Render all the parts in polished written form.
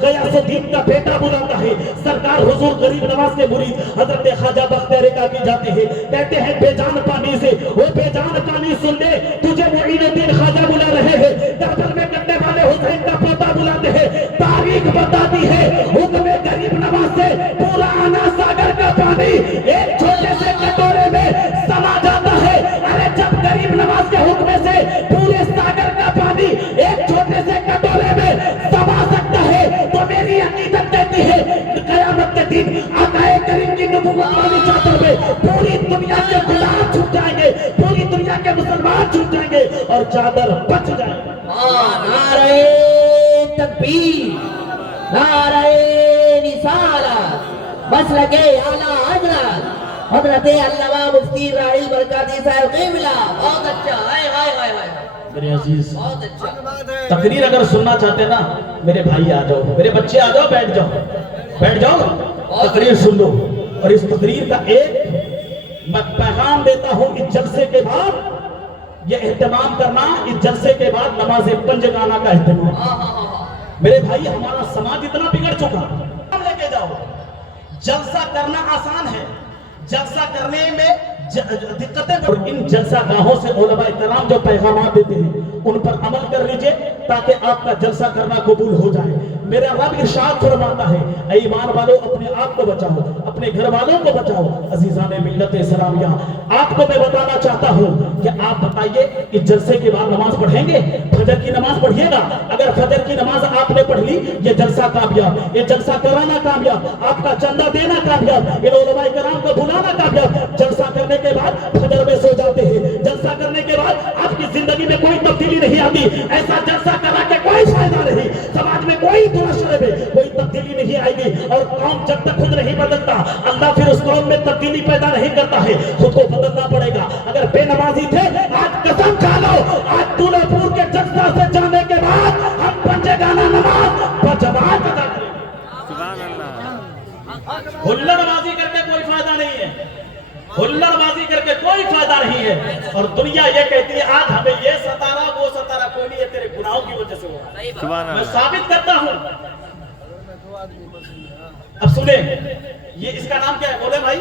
غیاث الدین کا بیٹا بلاتا ہے، سرکار حضور غریب نواز کے مرید حضرت خواجہ بختیار کاکی جاتے ہیں، کہتے ہیں بے جان پانی سے وہ بے جان پانی سن لے، تجھے معین الدین خواجہ بلا رہے ہیں، کربلا میں کٹنے والے حسین کا پوتا بلاتے ہیں، تاریخ بتاتی ہے حکم غریب نواز سے پورا آنا ساگر کا پانی ایک چھوٹے سے کٹورے میں سما جاتا ہے۔ ارے جب غریب نواز کے حکم سے پورے ساگر کا پانی ایک چھوٹے سے کٹورے میں سما سکتا ہے تو میری عقیدت کہتی ہے کہ قیامت کے دن آقا کریم کی نبوت والی چادر میں پوری دنیا کے غلام چھوٹ جائیں گے، پوری دنیا کے مسلمان چھوٹ جائیں گے اور چادر بچ جائیں گے۔ نعرہ تکبیر، نعرہ رسالت، مسلک اعلیٰ حضرت علامہ مفتی راحیل برکاتی صاحب قبلہ۔ بہت اچھا، ہائے ہائے ہائے ہائے، میرے عزیز بہت اچھا۔ تقریر اگر سننا چاہتے ہیں نا میرے بھائی آ جاؤ، میرے بچے آ جاؤ، بیٹھ جاؤ، بیٹھ جاؤ، تقریر سن لو۔ اور اس تقریر کا ایک میں پیغام دیتا ہوں، اس جلسے کے بعد یہ اہتمام کرنا، اس جلسے کے بعد نماز پنجگانہ کا اہتمام۔ میرے بھائی ہمارا سماج اتنا بگڑ چکا، ہم لے کے جاؤ۔ جلسہ کرنا آسان ہے، جلسہ کرنے میں دقتیں، اور ان جلسہ گاہوں سے علماء کرام جو پیغامات دیتے ہیں ان پر عمل کر لیجئے تاکہ آپ کا جلسہ کرنا قبول ہو جائے۔ میرا رب ارشاد فرماتا ہے اے ایمان والو اپنے آپ کو بچاؤ، اپنے گھر والوں کو بچاؤ۔ عزیزان ملت اسلامیہ، آپ کو میں بتانا چاہتا ہوں کہ آپ بتائیے اس جلسے کے بعد نماز پڑھیں گے؟ فجر کی نماز پڑھیے گا؟ اگر فجر کی نماز آپ نے پڑھ لی یہ جلسہ کامیاب، یہ جلسہ کرانا کامیاب، آپ کا چندہ دینا کامیاب، ان علماء کرام کو بلانا کامیاب۔ جلسہ کرنے کے بعد فجر میں سو جاتے ہیں، جلسہ کرنے کے بعد آپ کی زندگی میں کوئی تبدیلی نہیں آتی، ایسا جلسہ کرا کے کوئی فائدہ نہیں، سماج میں کوئی معاشرے میں کوئی تبدیلی نہیں آئے گی، اور قوم جب تک خود نہیں بدلتا اللہ پھر اس قوم میں تبدیلی پیدا نہیں کرتا ہے، خود کو بدلنا پڑے گا۔ اگر بے نمازی تھے آج قسم کھا لو، آج دولہ پور کے جلسہ سے جانے کے بعد ہم پنجگانہ نماز بجماعت ادا کریں گے۔ سبحان اللہ۔ ہلڑ بازی کر کے کوئی فائدہ نہیں ہے، ہلڑ بازی کر کے کوئی فائدہ نہیں ہے، اور دنیا یہ کہتی ہے آج ہمیں یہ ستارہ وہ ستارہ، کوئی نہیں ہے، تیرے گناہوں کی وجہ سے ہو رہا ہے۔ سبحان میں اللہ۔ ثابت کرتا ہوں۔ اب سنیں، یہ اس کا نام کیا ہے؟ بولے بھائی،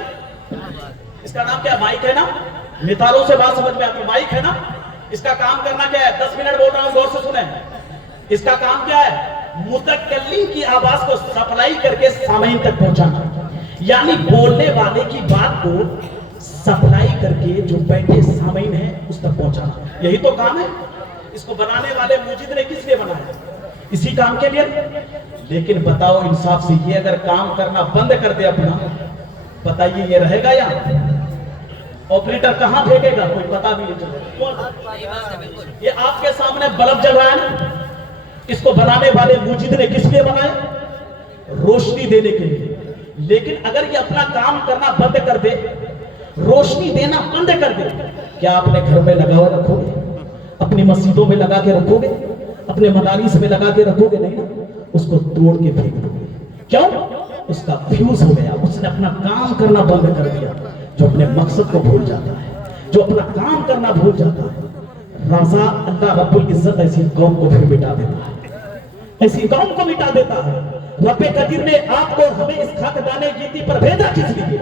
اس کا نام کیا ہے؟ مائک ہے نا؟ مثالوں سے بات سمجھ میں آتی ہے، مائک ہے نا؟ اس کا کام کرنا کیا ہے؟ 10 منٹ بول رہا ہوں، غور سے سنیں۔ اس کا کام کیا ہے؟ متکلم کی آواز کو سپلائی کر کے سامعین تک پہنچانا، یعنی بولنے والے کی بات کو سپلائی کر کے جو بیٹھے سامعین ہیں اس تک پہنچانا، یہی تو کام ہے۔ اس کو بنانے والے موجد نے کس لیے بنایا؟ اسی کام کے لیے۔ لیکن بتاؤ انصاف سے، یہ اگر کام کرنا بند کر دے اپنا، بتائیے یہ رہے گا یا آپریٹر کہاں پھینکے گا؟ کوئی پتا بھی نہیں چلے۔ یہ آپ کے سامنے بلب جل رہا ہے نا، اس کو بنانے والے موجد نے کس لیے بنایا؟ روشنی دینے کے لیے۔ لیکن اگر یہ اپنا کام کرنا بند کر دے، روشنی دینا بند کر دے، کیا اپنے گھر میں لگا ہوا رکھو گے؟ اپنی مسجدوں میں لگا کے رکھو گے؟ اپنے مدارس میں لگا کے رکھو گے؟ نہیں نا، اس کو توڑ کے پھینک دو گے۔ کیوں؟ اس کا فیوز ہو گیا، اس نے اپنا کام کرنا بند کر دیا۔ جو اپنے مقصد کو بھول جاتا ہے، جو اپنا کام کرنا بھول جاتا ہے، رضا اللہ رب العزت ایسی قوم کو پھر مٹا دیتا ہے، ایسی قوم کو مٹا دیتا ہے۔ رب قدیر نے آپ کو ہمیں اس خاک دانے گیتی پر بھیجا کس لیے؟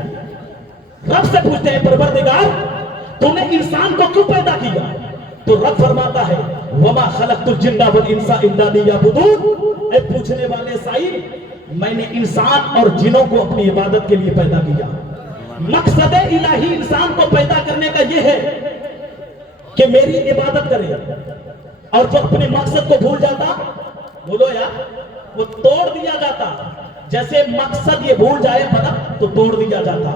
رب سے پوچھتے ہیں پروردگار تو نے انسان کو کیوں پیدا کیا؟ تو رب فرماتا ہے وما خلقت الجن والانس الا لیعبدون۔ اے پوچھنے والے سائل، میں نے انسان اور جنوں کو اپنی عبادت کے لیے پیدا کیا۔ مقصد الہی انسان کو پیدا کرنے کا یہ ہے کہ میری عبادت کرے، اور جو اپنے مقصد کو بھول جاتا، بولو یار، وہ توڑ دیا جاتا۔ جیسے مقصد یہ بھول جائے بلب تو توڑ دیا جاتا،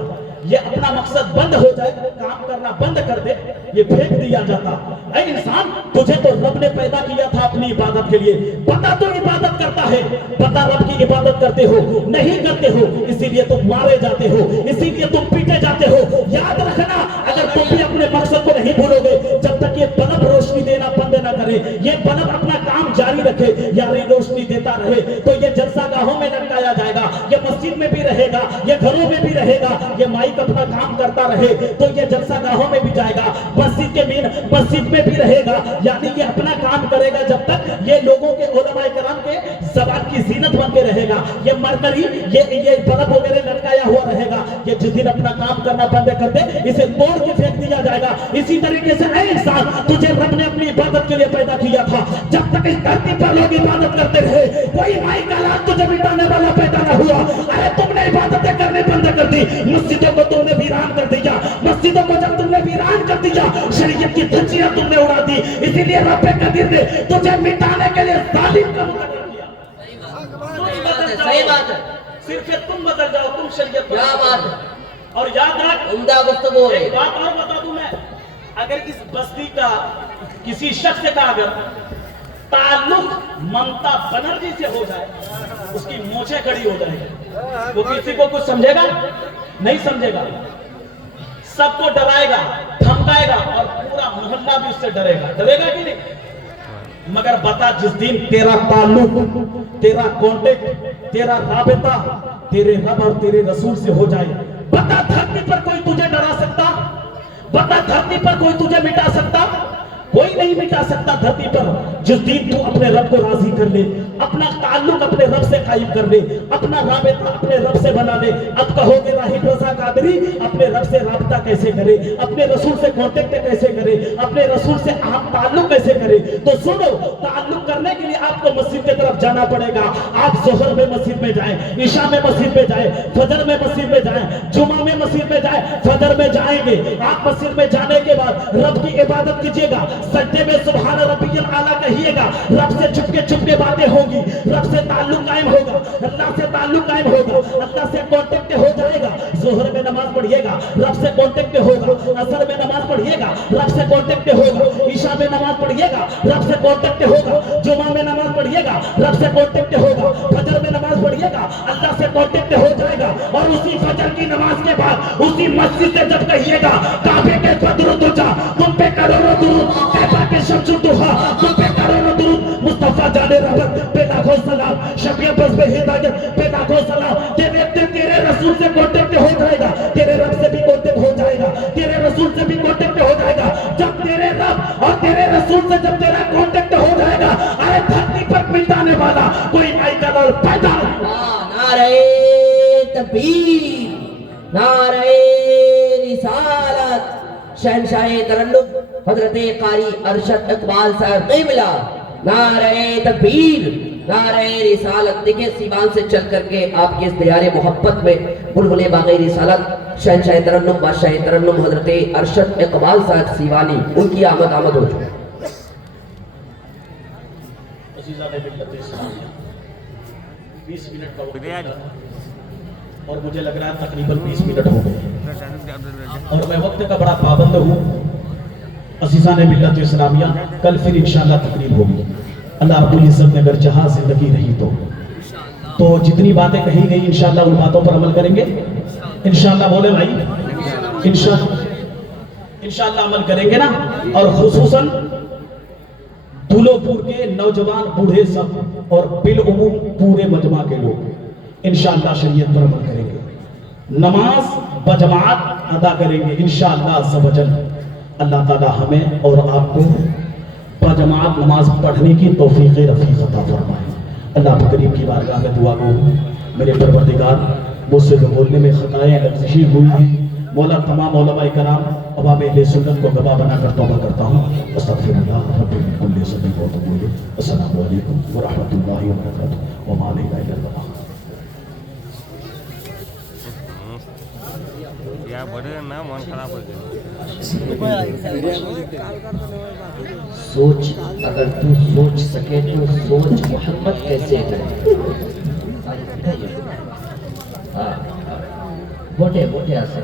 یہ اپنا مقصد بند ہو جائے، کام کرنا بند کر دے، یہ پھینک دیا جاتا۔ اے انسان، تجھے تو رب نے پیدا کیا تھا اپنی عبادت کے لیے، پتہ تو عبادت کرتا ہے، پتہ رب کی عبادت کرتے ہو نہیں کرتے ہو، اسی لیے تم مارے جاتے ہو، اسی لیے تم پیٹے جاتے ہو۔ یاد رکھنا، اگر تم بھی اپنے مقصد کو نہیں بھولو گے، جب تک یہ بلب روشنی دینا بند نہ کرے، یہ بلب اپنا کام جاری رکھے، یعنی روشنی دیتا رہے، تو یہ جلسہ گاہوں میں لٹکایا جائے گا، یہ مسجد میں بھی رہے گا, یہ گھروں میں بھی رہے گا, یہ مائک اپنا کام کرتا رہے تو یہ جلسہ گاہوں میں بھی جائے گا, مسجد میں بھی رہے گا, یعنی یہ اپنا کام کرے گا جب تک یہ لوگوں کے علماء کرام کے زبان کی زینت بن کے رہے گا. یہ مرکری یہ بلب وغیرہ لٹکایا ہوا رہے گا, یہ جس دن اپنا کام کرنا بند کر دے اسے توڑ کے پھینک دیا جائے گا. اسی طریقے سے اے انسان, تجھے رب نے اپنی عبادت کے لیے پیدا کیا تھا, جب تک اس دھرتی پر لوگ عبادت کرتے رہے کوئی مائی کا لات تجھے مٹانے والا پیدا نہ ہوا. ارے تم نے عبادتیں کرنے بند کر دی, مسجدوں کو تم نے ویران کر دیا, مسجدوں کو جب تم نے ویران کر دیا شریعت کی دھجیاں تم نے اڑا دی, اسی لیے رب قدیر نے تجھے مٹانے کے لیے ظالم کا مقرر کیا. صحیح بات ہے, صرف تم بدل جاؤ, تم شریعت پر. کیا بات ہے, اور یاد رکھ, عمدہ گفتگو ہے. ایک بات اور بتا دوں میں, اگر اس بستی کا کسی شخص کا اگر تعلق ممتا بنرجی سے ہو جائے اس کی مونچھیں کھڑی ہو جائے گی, وہ کسی کو کچھ سمجھے گا نہیں سمجھے گا, سب کو ڈرائے گا, دھمکائے گا, اور پورا محلہ بھی اس سے ڈرے گا کہ نہیں. مگر بتا, جس دن تیرا تعلق, تیرا کانٹیکٹ, تیرا رابطہ تیرے رب اور تیرے رسول سے ہو جائے, بتا دھرتی پر کوئی تجھے ڈرا سکتا, بتا دھرتی پر کوئی تجھے مٹا سکتا, کوئی نہیں مٹا سکتا دھرتی پر. جس دن تو اپنے رب کو راضی کر لے, اپنا تعلق اپنے رب سے قائم کر لے, اپنا رابطہ اپنے رب سے بنا لے. اب کہو گے راہب رضا قادری اپنے رب سے رابطہ کیسے کرے, اپنے رسول سے کانٹیکٹ کیسے کرے, اپنے رسول سے آپ تعلق کیسے کرے؟ تو سنو, تعلق کرنے کے لیے آپ کو مسجد کی طرف جانا پڑے گا. آپ ظہر میں مسجد میں جائیں, عشاء میں مسجد میں جائیں, فجر میں مسجد میں جائیں, جمعہ میں مسجد میں جائیں, فجر میں جائیں گے. آپ مسجد میں جانے کے بعد رب کی عبادت کیجیے گا, سجدے میں سبحان ربی الاعلیٰ کہیے گا, رب سے چھپ کے باتیں ہوگی, رب سے تعلق قائم ہوگا, اللہ سے تعلق قائم ہوگا, اللہ سے کانٹیکٹ ہو جائے گا. ظہر میں نماز پڑھیے گا, رب سے کانٹیکٹ ہوگا, عصر میں نماز پڑھیے گا, رب سے کانٹیکٹ ہوگا, عشاء میں نماز پڑھیے گا, رب سے کانٹیکٹ ہوگا, جمعہ میں نماز پڑھیے گا, رب سے کانٹیکٹ ہوگا, فجر میں نماز پڑھیے گا, اللہ سے کانٹیکٹ ہو جائے گا. اور اسی فجر کی نماز کے بعد اسی مسجد سے جب کہیے گا کعبے کے بدر تجا تم پہ کروڑوں درود, کعبہ کے شمس الضحیٰ تم پہ کروڑوں درود, مصطفیٰ جان رحمت پہ لاکھوں سلام, شفیع بس پہ ہدایت پہ لاکھوں سلام. تیرے رسول سے کانٹیکٹ ہو جائے گا, تیرے رب سے بھی کانٹیکٹ ہو جائے گا, تیرے رسول سے بھی کانٹیکٹ ہو جائے گا. جب تیرے رب اور تیرے رسول سے جب تیرا کانٹیکٹ ہو جائے گا, ارے دھرتی پر مٹانے والا کوئی مائی کا لال پیدا نہیں. نعرہ تکبیر, نعرہ رسالت. شہنشاہ ترنم حضرت قاری ارشد اقبال صاحب قبلہ, نعرہ تکبیر, نعرہ رسالت. دیکھیں سیوان سے چل کر کے آپ کے اس دیار محبت میں بلبل باغ رسالت شہنشاہ ترنم بادشاہ ترنم حضرت ارشد اقبال صاحب سیوانی, ان کی آمد ہو چکی. عزیزان ملت اسلامیہ, 20 منٹ کا وقت ہے اور مجھے لگ رہا ہے تقریباً 20 منٹ ہو گئے اور میں وقت کا بڑا پابند ہوں. عزیزان ملت اسلامیہ, کل پھر انشاءاللہ تقریب ہوگی, اللہ رب العزت نے اگر چاہا زندگی رہی تو جتنی باتیں کہی گئی انشاءاللہ ان باتوں پر عمل کریں گے. انشاءاللہ بولے بھائی, انشاءاللہ عمل کریں گے نا. اور خصوصاً دھولو پور کے نوجوان بوڑھے سب اور بالعموم پورے مجمع کے لوگ انشاءاللہ شریعت پر عمل کریں گے, نماز بجماعت ادا کریں گے انشاءاللہ عز و جل. اللہ تعالی ہمیں اور آپ کو بجماعت نماز پڑھنے کی توفیق رفیق عطا فرمائے. اللہ کریم کی بارگاہ میں دعا کو, میرے پروردگار مجھ سے جو بولنے میں خطائیں لفظی ہوئی ہیں, مولا تمام علماء کرام عوام اہل سنت کو گواہ بنا کر توبہ کرتا ہوں. استغفر اللہ رب کل ذنب و اتوب الیہ. السلام علیکم ورحمۃ اللہ وبرکاتہ. وما علینا الا البلاغ. یا بڑے نا من خراب ہو گیا. سوچ, اگر تو سوچ سکے تو سوچ محمد کیسے ہے. موٹے موٹے آسے